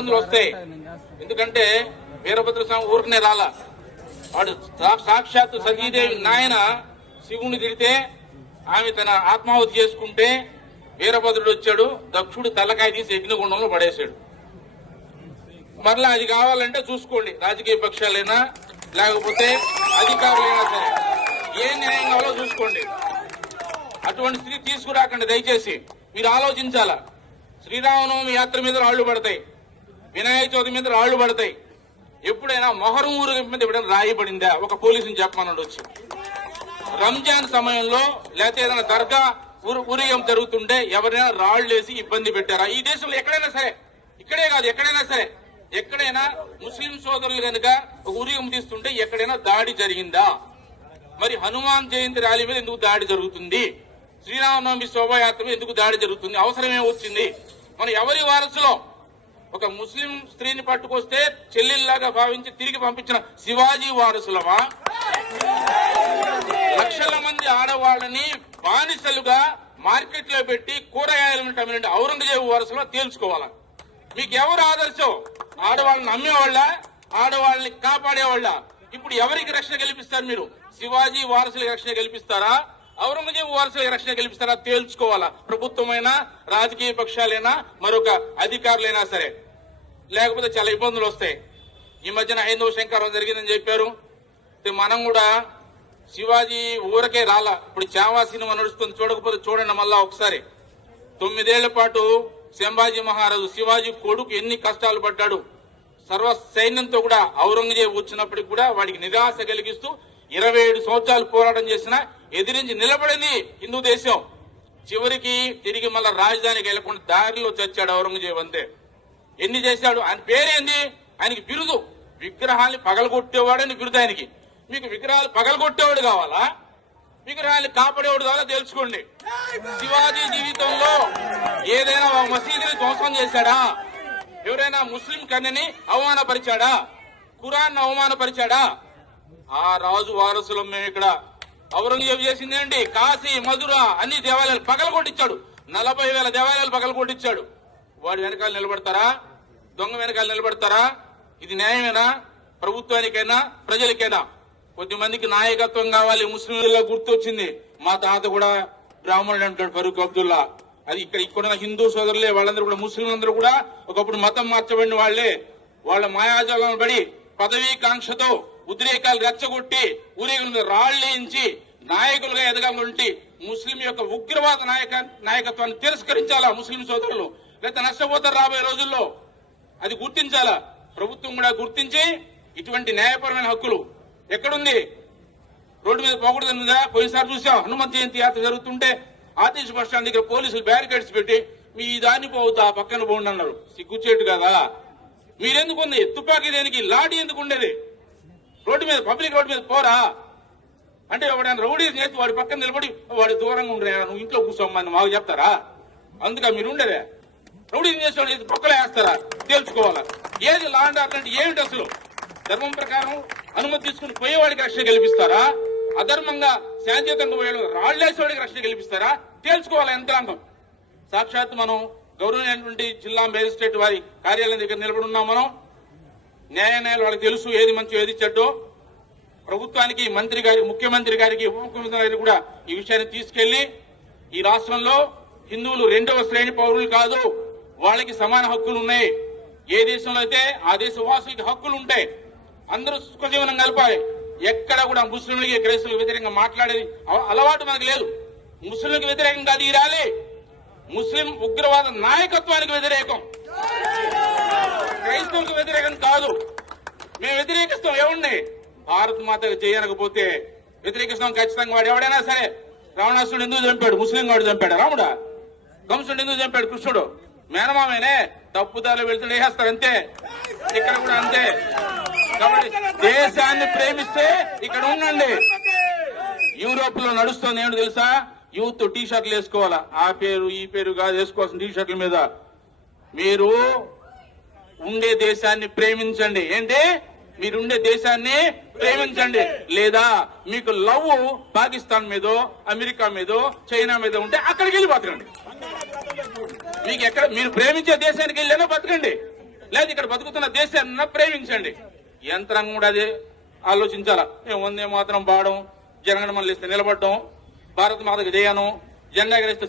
ఇబ్బందులు వస్తాయి. ఎందుకంటే వీరభద్ర స్వామి ఊరికనే రాలా, వాడు సాక్షాత్తు సతీదేవి నాయన శివుని తిడితే ఆమె తన ఆత్మాహుతి చేసుకుంటే వీరభద్రుడు వచ్చాడు, దక్షుడు తలకాయ తీసి యజ్ఞగుండంలో పడేశాడు. మరలా అది కావాలంటే చూసుకోండి, రాజకీయ పక్షాలైనా లేకపోతే అధికారులైనా సరే ఏ న్యాయం కావాలో చూసుకోండి. అటువంటి స్థితి తీసుకురాకండి దయచేసి. మీరు ఆలోచించాలా. శ్రీరామనవమి యాత్ర మీద రాళ్లు పడతాయి, వినాయక చవితి మీద రాళ్లు పడతాయి. ఎప్పుడైనా మొహరం ఊరేగింపు మీద ఎప్పుడైనా రాయి పడిందా? ఒక పోలీసుని చెప్పమని వచ్చి. రంజాన్ సమయంలో లేకపోతే ఏదైనా దర్గా ఊరేగింపు జరుగుతుంటే ఎవరైనా రాళ్లు వేసి ఇబ్బంది పెట్టారా? ఈ దేశంలో ఎక్కడైనా సరే, ఇక్కడే కాదు ఎక్కడైనా సరే, ఎక్కడైనా ముస్లిం సోదరులు కనుక ఒక ఊరేగింపు తీస్తుంటే ఎక్కడైనా దాడి జరిగిందా? మరి హనుమాన్ జయంతి ర్యాలీ మీద ఎందుకు దాడి జరుగుతుంది? శ్రీరామనవమి శోభాయాత్ర మీద ఎందుకు దాడి జరుగుతుంది? అవసరమే వచ్చింది? మనం ఎవరి వారసులో? ఒక ముస్లిం స్త్రీని పట్టుకొస్తే చెల్లెల్లాగా భావించి తిరిగి పంపించిన శివాజీ వారసులమా? లక్షల మంది ఆడవాళ్ళని బానిసలుగా మార్కెట్ లో పెట్టి కూరగాయలను అమ్మిన ఔరంగజేబు వారసులో తేల్చుకోవాలా? మీకు ఎవరు ఆదర్శం? ఆడవాళ్ళని అమ్మేవాళ్ళ, ఆడవాళ్ళని కాపాడేవాళ్ళ? ఇప్పుడు ఎవరికి రక్షణ కల్పిస్తారు మీరు? శివాజీ వారసులకు రక్షణ కల్పిస్తారా, ఔరంగజేబు వారసులకు రక్షణ కల్పిస్తారా? తేల్చుకోవాలా. ప్రభుత్వమైనా రాజకీయ పక్షాలైనా మరొక అధికారులైనా సరే, లేకపోతే చాలా ఇబ్బందులు వస్తాయి. ఈ మధ్యన హైందవ శంకరం జరిగిందని చెప్పారు. మనం కూడా శివాజీ ఊరకే రాలా. ఇప్పుడు చావా సినిమా నడుస్తుంది, చూడకపోతే చూడండి మళ్ళా ఒకసారి. 9 ఏళ్ల పాటు సంభాజీ మహారాజు శివాజీ కొడుకు ఎన్ని కష్టాలు పడ్డాడు. సర్వ సైన్యంతో కూడా ఔరంగజేబు వచ్చినప్పటికి కూడా వాడికి నిరాశ కలిగిస్తూ 27 సంవత్సరాలు పోరాటం చేసినా ఎదిరించి నిలబడింది హిందూ దేశం. చివరికి తిరిగి మళ్ళా రాజధానికి వెళ్లకుండా దారిలో చచ్చాడు ఔరంగజేబు. అంతే. ఎన్ని చేశాడు? ఆయన పేరేంది? ఆయనకి బిరుదు విగ్రహాన్ని పగలగొట్టేవాడని బిరుదు ఆయనకి. మీకు విగ్రహాలు పగలగొట్టేవాడు కావాలా, విగ్రహాన్ని కాపాడేవాడు కావాలా? తెలుసుకోండి. శివాజీ జీవితంలో ఏదైనా మసీదుని ధ్వంసం చేశాడా? ఎవరైనా ముస్లిం కన్యని అవమానపరిచాడా? ఖురాన్ అవమానపరిచాడా? ఆ రాజు వారసులం మేము ఇక్కడ. ఔరంగజేబు చేసిందేంటి? కాశీ, మధుర అన్ని దేవాలయాలు పగలగొట్టించాడు. 40,000 దేవాలయాలు పగలగొట్టించాడు. వాడి వెనకాల నిలబడతారా? దొంగ వెనకాల నిలబడతారా? ఇది న్యాయమేనా? ప్రభుత్వానికైనా ప్రజలకైనా? కొద్దిమందికి నాయకత్వం కావాలి. ముస్లింలలో గుర్తొచ్చింది, మా తాత కూడా బ్రాహ్మణుడు అంటాడు ఫరూక్ అబ్దుల్లా. అది ఇక్కడ హిందూ సోదరులే, వాళ్ళందరూ కూడా ముస్లింలందరూ కూడా ఒకప్పుడు మతం మార్చబడిన వాళ్లే. వాళ్ళ మాయాజాలం పడి పదవీ కాంక్షతో ఉద్రేకాలు రెచ్చగొట్టి ఊరేగింపు రాళ్లేయించి నాయకులుగా ఎదగాలంటే ముస్లిం యొక్క ఉగ్రవాద నాయకత్వాన్ని తిరస్కరించాలా ముస్లిం సోదరులు? లేకపోతే నష్టపోతారు రాబోయే రోజుల్లో. అది గుర్తించాలా. ప్రభుత్వం కూడా గుర్తించి ఇటువంటి న్యాయపరమైన హక్కులు ఎక్కడుంది? రోడ్డు మీద పోకూడదు. పోయినసారి చూసాం, హనుమంత్ జయంతి యాత్ర జరుగుతుంటే ఆర్టీసీ బస్ స్టాండ్ దగ్గర పోలీసులు బ్యారికేడ్స్ పెట్టి మీ దాన్ని పోవద్దు, ఆ పక్కన పోండి అన్నారు. సిగ్గుచేటు కదా. మీరెందుకు ఉంది? తుపాకీ దేనికి? లాఠీ ఎందుకు ఉండేది? రోడ్డు మీద, పబ్లిక్ రోడ్డు మీద పోరా అంటే ఎవడైనా రౌడీ చేసి వాడి పక్కన నిలబడి వాడి దూరంగా ఉండరే, నువ్వు ఇంట్లో కూర్చోమని మాకు చెప్తారా? అందుక మీరు ఉండేదే. రౌడీ చేసి పక్కలో వేస్తారా? తేల్చుకోవాలా. ఏది లా అండ్ ఆర్డర్ అంటే ఏమిటి అసలు? ధర్మం ప్రకారం అనుమతి తీసుకుని పోయేవాడికి రక్షణ కల్పిస్తారా? అధర్మంగా శాంతియుతంగా పోయే రాళ్లేసేవాడికి రక్షణ కల్పిస్తారా? తేల్చుకోవాలా యంత్రాంగం. సాక్షాత్ మనం గౌరవమైనటువంటి జిల్లా మేజిస్ట్రేట్ వారి కార్యాలయం దగ్గర నిలబడి ఉన్నాం. మనం న్యాయాలయాలు వాళ్ళకి తెలుసు ఏది మంచి ఏది చెడ్డో. ప్రభుత్వానికి, మంత్రి గారి, ముఖ్యమంత్రి గారికి, ఉప ముఖ్యమంత్రి గారికి కూడా ఈ విషయాన్ని తీసుకెళ్లి ఈ రాష్ట్రంలో హిందువులు 2వ శ్రేణి పౌరులు కాదు, వాళ్ళకి సమాన హక్కులు ఉన్నాయి. ఏ దేశంలో అయితే ఆ దేశ వాసులకి హక్కులు ఉంటాయి. అందరూ సుఖజీవనం కలపాలి. ఎక్కడ కూడా ముస్లింలకి, క్రైస్తవులకు వ్యతిరేకంగా మాట్లాడేది అలవాటు మనకు లేదు. ముస్లింలకు వ్యతిరేకంగా అది ర్యాలీ ముస్లిం ఉగ్రవాద నాయకత్వానికి వ్యతిరేకం, క్రైస్తవులకు వ్యతిరేకం కాదు. మేము వ్యతిరేకిస్తాం ఎవరిని? భారత్ మాతకు చేయకపోతే వ్యతిరేకిస్తాం ఖచ్చితంగా. వాడు ఎవడైనా సరే. రావణాసుడు ఎందుకు చంపాడు? ముస్లిం వాడు చంపాడు. రాముడా? కంసుడు ఎందుకు చంపాడు? కృష్ణుడు మేనమామేనే. తప్పుదారులు వెళ్తుండే వేస్తారు అంతే. ఇక్కడ కూడా అంతే. కాబట్టి దేశాన్ని ప్రేమిస్తే ఇక్కడ ఉండండి. యూరోప్ లో నడుస్తుంది ఏంటో తెలుసా? యూత్ టీ షర్ట్లు వేసుకోవాలా. ఆ పేరు ఈ పేరు కాదు వేసుకోవాల్సిన టీ షర్ట్ల మీద. మీరు ఉండే దేశాన్ని ప్రేమించండి. ఏంటి? మీరుండే దేశాన్ని ప్రేమించండి. లేదా మీకు లవ్ పాకిస్తాన్ మీదో, అమెరికా మీదో, చైనా మీద ఉంటే అక్కడికి వెళ్ళి బతకండి. మీకు ఎక్కడ మీరు ప్రేమించే దేశానికి వెళ్ళినా బతకండి. లేదా ఇక్కడ బతుకుతున్న దేశాన్ని ప్రేమించండి. యంత్రాంగం కూడా అదే ఆలోచించాలా. మేము వందే మాత్రం పాడడం, జనగణమనలు ఇస్తే నిలబడడం, భారత మాతకు జయను, జెండా ఎగరేస్తే